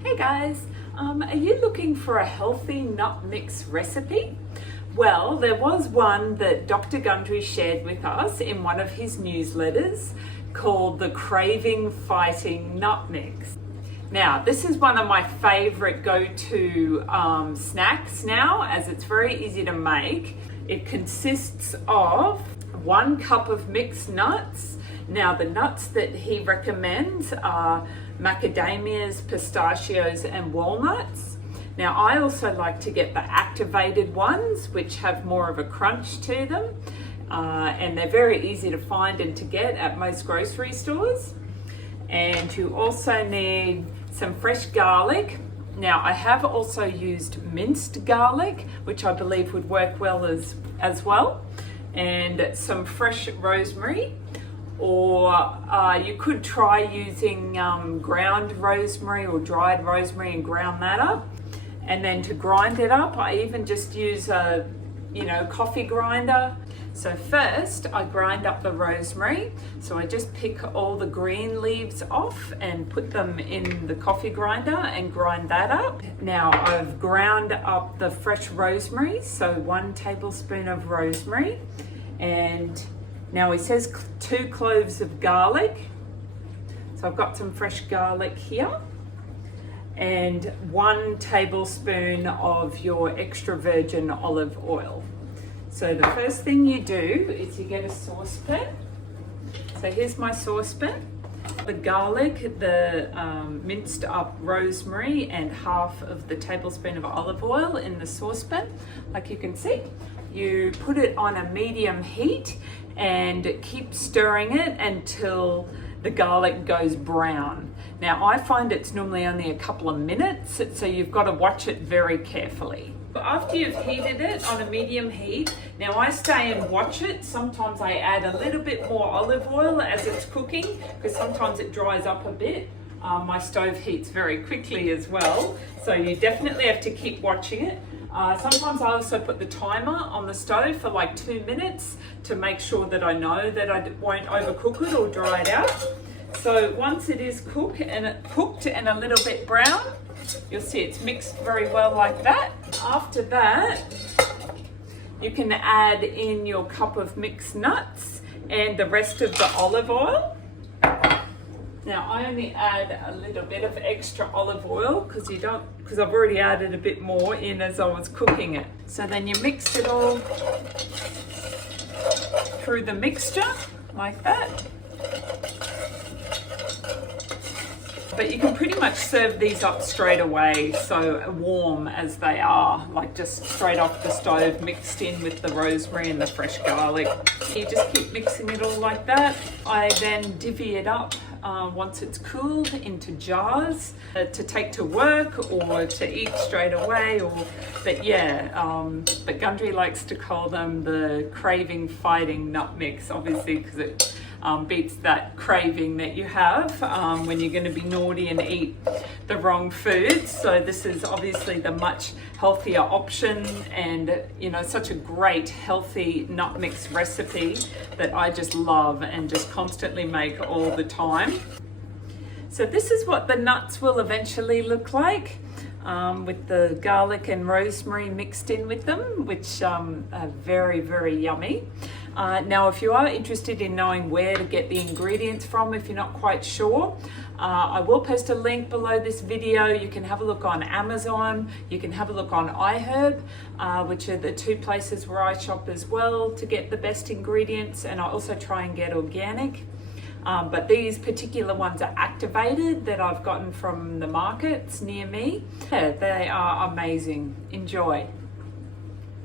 Hey guys, are you looking for a healthy nut mix recipe? Well, there was one that Dr. Gundry shared with us in one of his newsletters called the Craving Fighting Nut Mix. Now, this is one of my favorite go-to snacks now, as it's very easy to make. It consists of 1 cup of mixed nuts. Now, the nuts that he recommends are macadamias, pistachios, and walnuts. Now, I also like to get the activated ones, which have more of a crunch to them, and they're very easy to find and to get at most grocery stores. And you also need some fresh garlic. Now, I have also used minced garlic, which I believe would work well as well, and some fresh rosemary. Or you could try using ground rosemary or dried rosemary and ground that up. And then to grind it up, I even just use a coffee grinder. So first I grind up the rosemary. So I just pick all the green leaves off and put them in the coffee grinder and grind that up. Now I've ground up the fresh rosemary, so 1 tablespoon of rosemary, and now he says 2 cloves of garlic. So I've got some fresh garlic here, and 1 tablespoon of your extra virgin olive oil. So the first thing you do is you get a saucepan. So here's my saucepan. The garlic, the minced up rosemary, and half of the tablespoon of olive oil in the saucepan, like you can see. You put it on a medium heat and keep stirring it until the garlic goes brown. Now, I find it's normally only a couple of minutes, so you've got to watch it very carefully. But after you've heated it on a medium heat, now I stay and watch it. Sometimes I add a little bit more olive oil as it's cooking, because sometimes it dries up a bit. My stove heats very quickly as well, so you definitely have to keep watching it. Sometimes I also put the timer on the stove for like 2 minutes to make sure that I know that I won't overcook it or dry it out. So once it is cooked and a little bit brown, you'll see it's mixed very well like that. After that, you can add in your cup of mixed nuts and the rest of the olive oil. Now, I only add a little bit of extra olive oil because I've already added a bit more in as I was cooking it. So then you mix it all through the mixture like that. But you can pretty much serve these up straight away, so warm as they are, like just straight off the stove, mixed in with the rosemary and the fresh garlic. You just keep mixing it all like that. I then divvy it up once it's cooled into jars to take to work or to eat straight away. But Gundry likes to call them the Craving Fighting Nut Mix, obviously, because it beats that craving that you have when you're going to be naughty and eat the wrong foods. So this is obviously the much healthier option, and such a great healthy nut mix recipe that I just love and just constantly make all the time. So this is what the nuts will eventually look like, with the garlic and rosemary mixed in with them, which are very, very yummy. Now, if you are interested in knowing where to get the ingredients from, if you're not quite sure, I will post a link below this video. You can have a look on Amazon, you can have a look on iHerb, which are the 2 places where I shop as well to get the best ingredients, and I also try and get organic. But these particular ones are activated that I've gotten from the markets near me. Yeah, they are amazing. Enjoy.